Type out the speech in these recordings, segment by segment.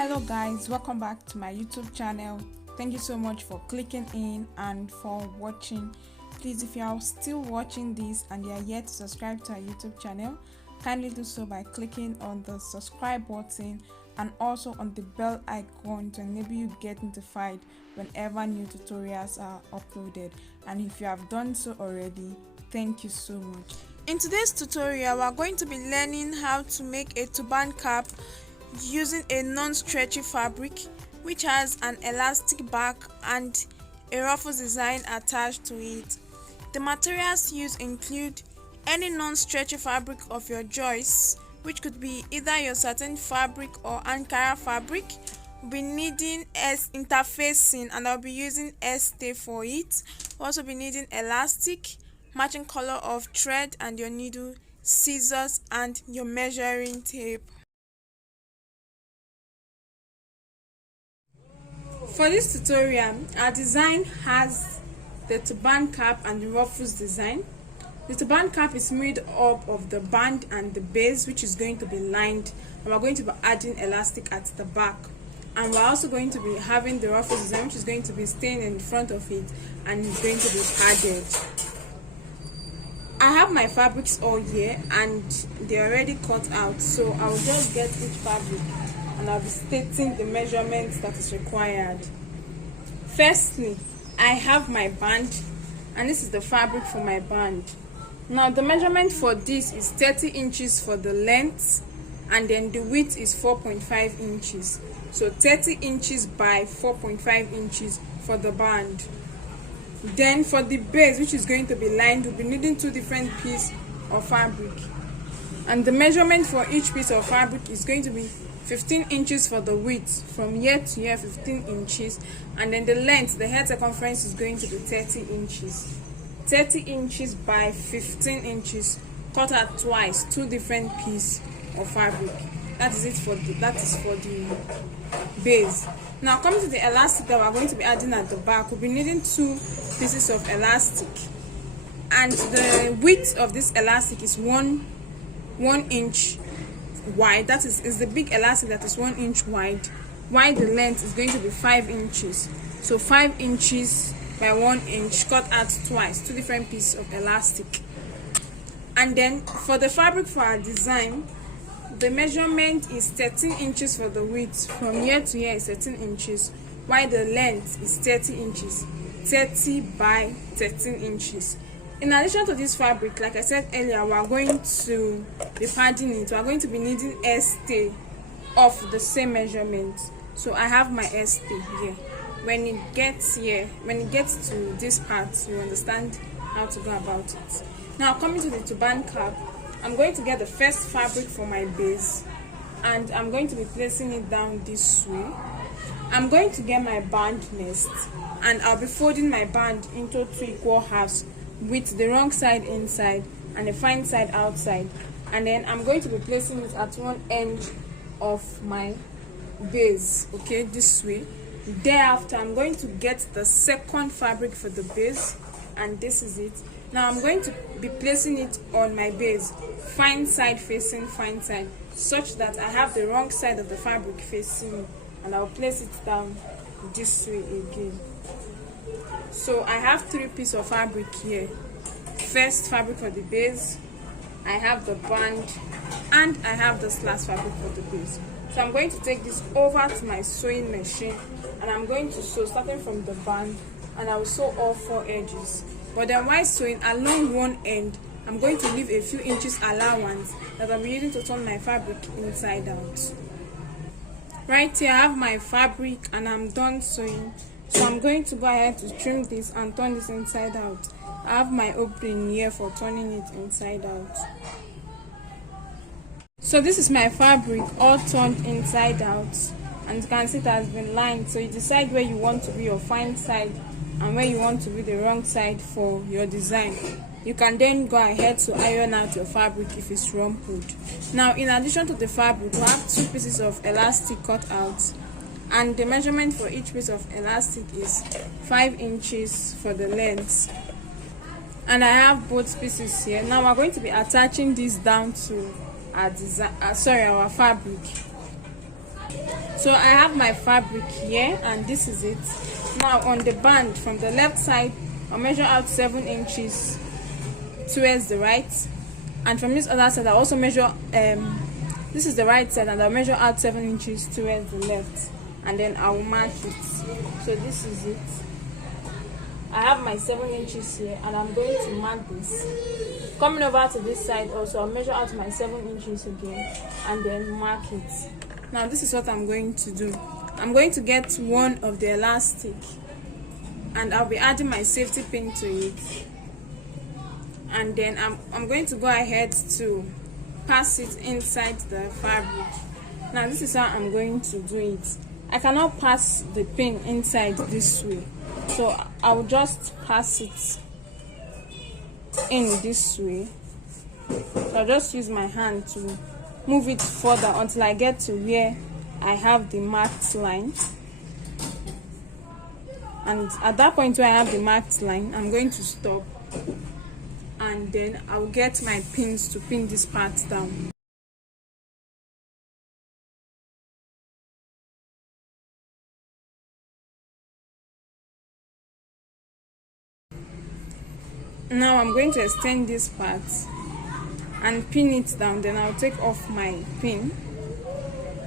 Hello guys, welcome back to my YouTube channel. Thank you so much for clicking in and for watching. Please, if you are still watching this and you are yet to subscribe to our YouTube channel, kindly do so by clicking on the subscribe button and also on the bell icon to enable you get notified whenever new tutorials are uploaded. And if you have done so already, thank you so much. In today's tutorial, we are going to be learning how to make a turban cap using a non-stretchy fabric which has an elastic back and a Ruffles design attached to it. The materials used include any non-stretchy fabric of your choice, which could be either your satin fabric or Ankara fabric. We'll be needing interfacing and I'll be using stay for it. We'll also be needing elastic, matching color of thread and your needle, scissors and your measuring tape. For this tutorial, our design has the turban cap and the Ruffles design. The turban cap is made up of the band and the base, which is going to be lined, and we're going to be adding elastic at the back. And we're also going to be having the Ruffles design, which is going to be staying in front of it and is going to be padded. I have my fabrics all here and they're already cut out, so I'll just get each fabric and I'll be stating the measurements that is required. Firstly, I have my band and this is the fabric for my band. Now the measurement for this is 30 inches for the length and then the width is 4.5 inches. So 30 inches by 4.5 inches for the band. Then for the base, which is going to be lined, we'll be needing two different pieces of fabric. And the measurement for each piece of fabric is going to be 15 inches for the width, from here to here 15 inches, and then the length, the head circumference, is going to be 30 inches. 30 inches by 15 inches, cut out twice, two different pieces of fabric. That is for the base. Now coming to the elastic that we're going to be adding at the back, we'll be needing two pieces of elastic, and the width of this elastic is one inch wide. That is the big elastic that is 1 inch wide, while the length is going to be 5 inches. So 5 inches by 1 inch, cut out twice, two different pieces of elastic. And then for the fabric for our design, the measurement is 13 inches for the width, from here to here is 13 inches, while the length is 30 inches, 30 by 13 inches. In addition to this fabric, like I said earlier, we are going to be padding it. We are going to be needing stay of the same measurement. So I have my stay here. When it gets to this part, you understand how to go about it. Now coming to the turban cap, I'm going to get the first fabric for my base and I'm going to be placing it down this way. I'm going to get my band next and I'll be folding my band into 2 equal halves, with the wrong side inside and the fine side outside, and then I'm going to be placing it at one end of my base, okay, this way. Thereafter, I'm going to get the second fabric for the base, and this is it. Now I'm going to be placing it on my base, fine side facing fine side, such that I have the wrong side of the fabric facing me, and I'll place it down this way again. So I have 3 pieces of fabric here. First fabric for the base, I have the band, and I have this last fabric for the base. So I'm going to take this over to my sewing machine and I'm going to sew starting from the band, and I will sew all 4 edges. But then while sewing along one end, I'm going to leave a few inches allowance that I'm using to turn my fabric inside out. Right here I have my fabric and I'm done sewing. So I'm going to go ahead to trim this and turn this inside out. I have my opening here for turning it inside out. So this is my fabric all turned inside out, and you can see it has been lined. So you decide where you want to be your fine side and where you want to be the wrong side for your design. You can then go ahead to iron out your fabric if it's rumpled. Now in addition to the fabric, we have 2 pieces of elastic cut out, and the measurement for each piece of elastic is 5 inches for the length, and I have both pieces here. Now we're going to be attaching this down to our fabric. So I have my fabric here, and this is it. Now on the band from the left side, I'll measure out 7 inches towards the right, and from this other side I'll also measure this is the right side, and I'll measure out 7 inches towards the left, and then I'll mark it. So this is it. I have my 7 inches here, and I'm going to mark this. Coming over to this side also, I'll measure out my 7 inches again, and then mark it. Now this is what I'm going to do. I'm going to get one of the elastic, and I'll be adding my safety pin to it, and then I'm going to go ahead to pass it inside the fabric. Now this is how I'm going to do it. I cannot pass the pin inside this way, so I'll just pass it in this way. So I'll just use my hand to move it further until I get to where I have the marked line, and at that point where I have the marked line, I'm going to stop, and then I'll get my pins to pin this part down. Now I'm going to extend this part and pin it down. Then I'll take off my pin,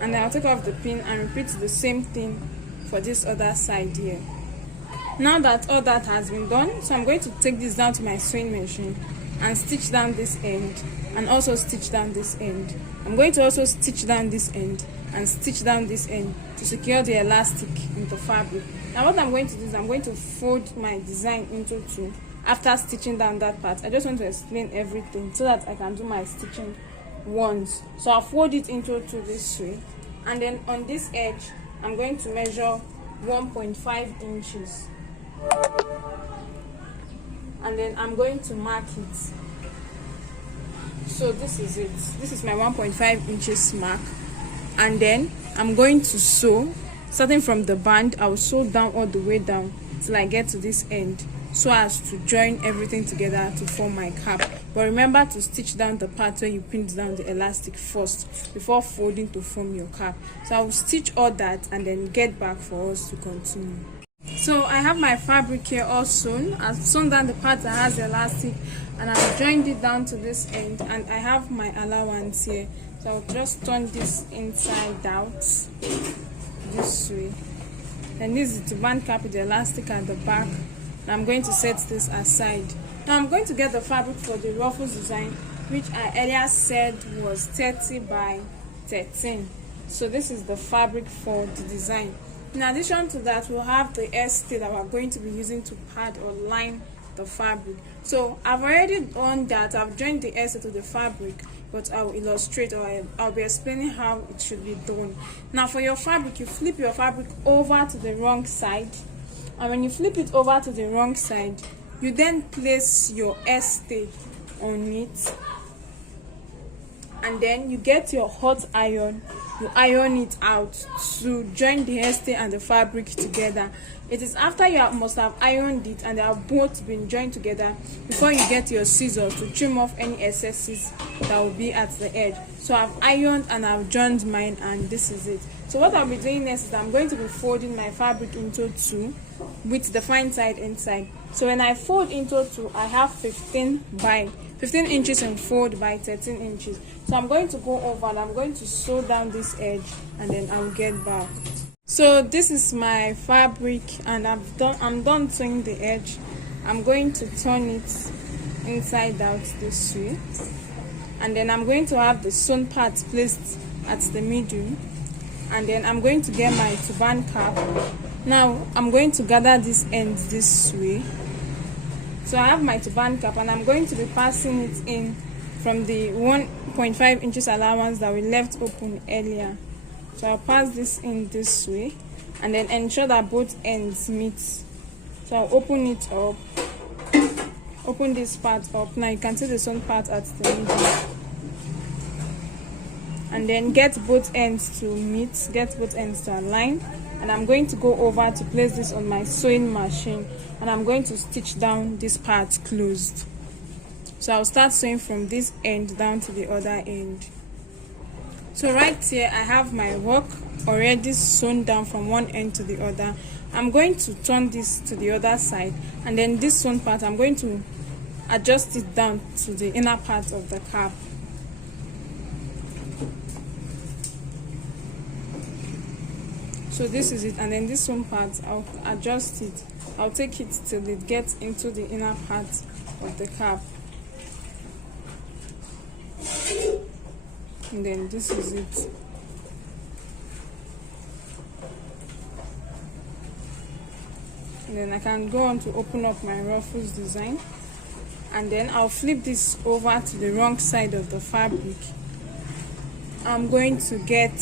and then I'll take off the pin and repeat the same thing for this other side here. Now that all that has been done, so I'm going to take this down to my sewing machine and stitch down this end, and also stitch down this end. I'm going to also stitch down this end and stitch down this end to secure the elastic in the fabric. Now what I'm going to do is I'm going to fold my design into 2 after stitching down that part. I just want to explain everything so that I can do my stitching once. So I'll fold it into 2 this way, and then on this edge I'm going to measure 1.5 inches, and then I'm going to mark it. So this is it. This is my 1.5 inches mark, and then I'm going to sew. Starting from the band, I will sew down all the way down till I get to this end, so as to join everything together to form my cap. But remember to stitch down the part where you pinned down the elastic first before folding to form your cap. So I will stitch all that and then get back for us to continue. So I have my fabric here all sewn. I've sewn down the part that has the elastic, and I've joined it down to this end, and I have my allowance here. So I'll just turn this inside out this way. And this is the band cap with the elastic at the back. And I'm going to set this aside. Now I'm going to get the fabric for the Ruffles design, which I earlier said was 30 by 13. So this is the fabric for the design. In addition to that, we'll have the hairstay that we're going to be using to pad or line the fabric. So I've already done that. I've joined the hairstay to the fabric, but I'll illustrate, or I'll be explaining how it should be done. Now for your fabric, you flip your fabric over to the wrong side, and when you flip it over to the wrong side, you then place your hairstay on it, and then you get your hot iron. You iron it out to join the hairstay and the fabric together. It is after you must have ironed it and they have both been joined together before you get your scissors to trim off any excesses that will be at the edge. So I've ironed and I've joined mine, and this is it. So what I'll be doing next is I'm going to be folding my fabric into 2 with the fine side inside. So when I fold into 2, I have 15 inches and fold by 13 inches. So I'm going to go over and I'm going to sew down this edge, and then I'll get back. So this is my fabric, and I'm done sewing the edge. I'm going to turn it inside out this way, and then I'm going to have the sewn part placed at the middle, and then I'm going to get my turban cap. Now I'm going to gather this end this way. So I have my turban cap, and I'm going to be passing it in from the 1.5 inches allowance that we left open earlier. So I'll pass this in this way, and then ensure that both ends meet. So I'll open it up, open this part up. Now you can see the sewn part at the middle, and then get both ends to meet, get both ends to align. And I'm going to go over to place this on my sewing machine, and I'm going to stitch down this part closed. So I'll start sewing from this end down to the other end. So right here I have my work already sewn down from one end to the other. I'm going to turn this to the other side, and then this sewn part I'm going to adjust it down to the inner part of the cap. So this is it, and then this one part I'll adjust it. I'll take it till it gets into the inner part of the cap. And then this is it. And then I can go on to open up my Ruffles design, and then I'll flip this over to the wrong side of the fabric. I'm going to get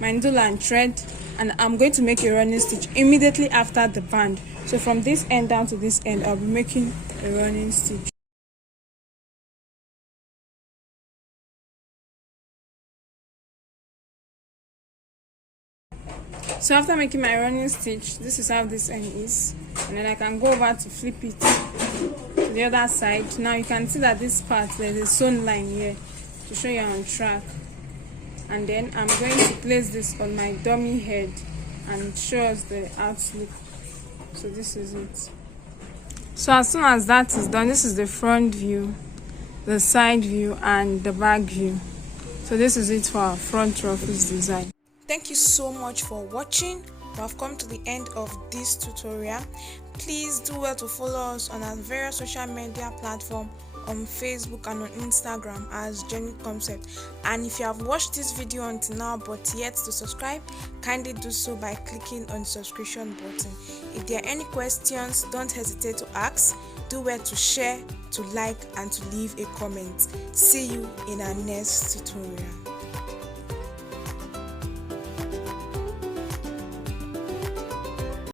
my needle and thread, and I'm going to make a running stitch immediately after the band. So from this end down to this end, I'll be making a running stitch. So after making my running stitch, this is how this end is, and then I can go over to flip it to the other side. Now you can see that this part, there's a sewn line here to show you're on track. And then I'm going to place this on my dummy head, and it shows the outlook. So this is it. So as soon as that is done, this is the front view, the side view, and the back view. So this is it for our front Ruffles design. Thank you so much for watching. We have come to the end of this tutorial. Please do well to follow us on our various social media platforms, on Facebook and on Instagram as Jenie Concept. And if you have watched this video until now but yet to subscribe, kindly do so by clicking on the subscription button. If there are any questions, don't hesitate to ask. Do well to share, to like, and to leave a comment. See you in our next tutorial.